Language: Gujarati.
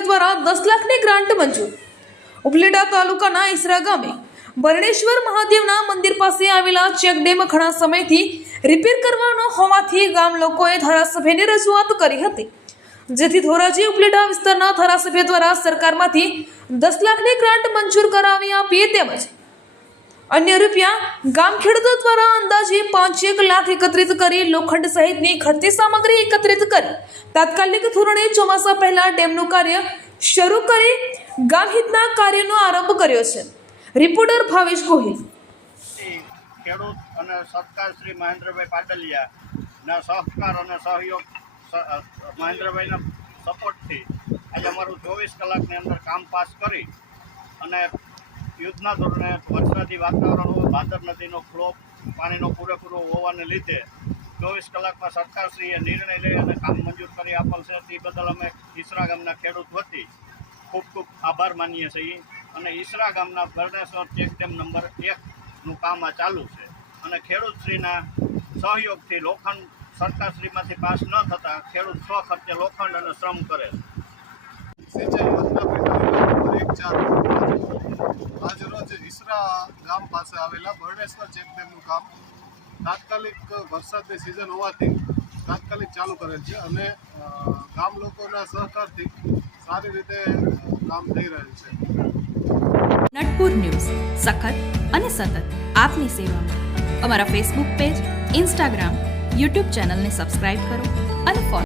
ધારાસભ્ય દ્વારા 10 લાખની ગ્રાન્ટ મંજૂર। ઉપલેટા તાલુકાના ઈસરા ગામે બરણેશ્વર મહાદેવના મંદિર પાસે આવેલા ચેકડેમ ઘણા સમયથી રિપેર કરવાનો હોવાથી ગામ લોકોએ ધારાસભ્યને રજૂઆત કરી હતી, જેથી ધોરાજી ઉપલેટા વિસ્તારના ધારાસભ્ય દ્વારા સરકારમાંથી 10 લાખની ગ્રાન્ટ મંજૂર કરાવી આપી, તેમજ અન્ય રૂપિયા ગામ ખેડૂતો દ્વારા અંદાજે 5 લાખ એકત્રિત કરી લોખંડ સહિતની ઘટતી સામગ્રી એકત્રિત કરી તાત્કાલિક ધોરણે ચોમાસા પહેલા ડેમનું કાર્ય શરૂ કરી ગામ હિતના કાર્યનો આરંભ કર્યો છે। રિપોર્ટર ભાવેશ ગોહિલ। ખેડૂત અને સરકાર શ્રી મહેન્દ્રભાઈ પાટલિયાના સહકાર અને સહયોગ મહેન્દ્રભાઈના સપોર્ટથી આજે અમારું 24 કલાકની અંદર કામ પાસ કરી અને યુદ્ધના ધોરણે વરસાદી વાતાવરણ હોય, ભાદર નદીનો ફ્લો પાણીનો પૂરેપૂરો હોવાને લીધે 24 કલાકમાં સરકારશ્રીએ નિર્ણય લઈ અને કામ મંજૂર કરી આપેલ છે। તે બદલ અમે ઈસરા ગામના ખેડૂત વતી ખૂબ ખૂબ આભાર માનીએ છીએ અને ઈસરા ગામના બરણેશ્વર ચેકડેમ નંબર 1નું કામ આ ચાલુ છે અને ખેડૂતશ્રીના સહયોગથી લોખંડ સરકારશ્રીમાંથી પાસ ન થતાં ખેડૂત સ્વખર્ચે લોખંડ અને શ્રમ કરે છે। આજરોજ ઈસરા ગામ પાસે આવેલા બરણેશ્વર ચેકડેમનું કામ તાત્કાલિક વરસાદની સિઝન હોવાથી તાત્કાલિક ચાલુ કરેલ છે અને ગામ લોકોના સહકારથી સારી રીતે કામ થઈ રહ્યું છે। નટપુર ન્યૂઝ સખત અને સતત આપની સેવામાં। અમારા ફેસબુક પેજ, ઇન્સ્ટાગ્રામ, યુટ્યુબ ચેનલને સબસ્ક્રાઇબ કરો અને ફોલો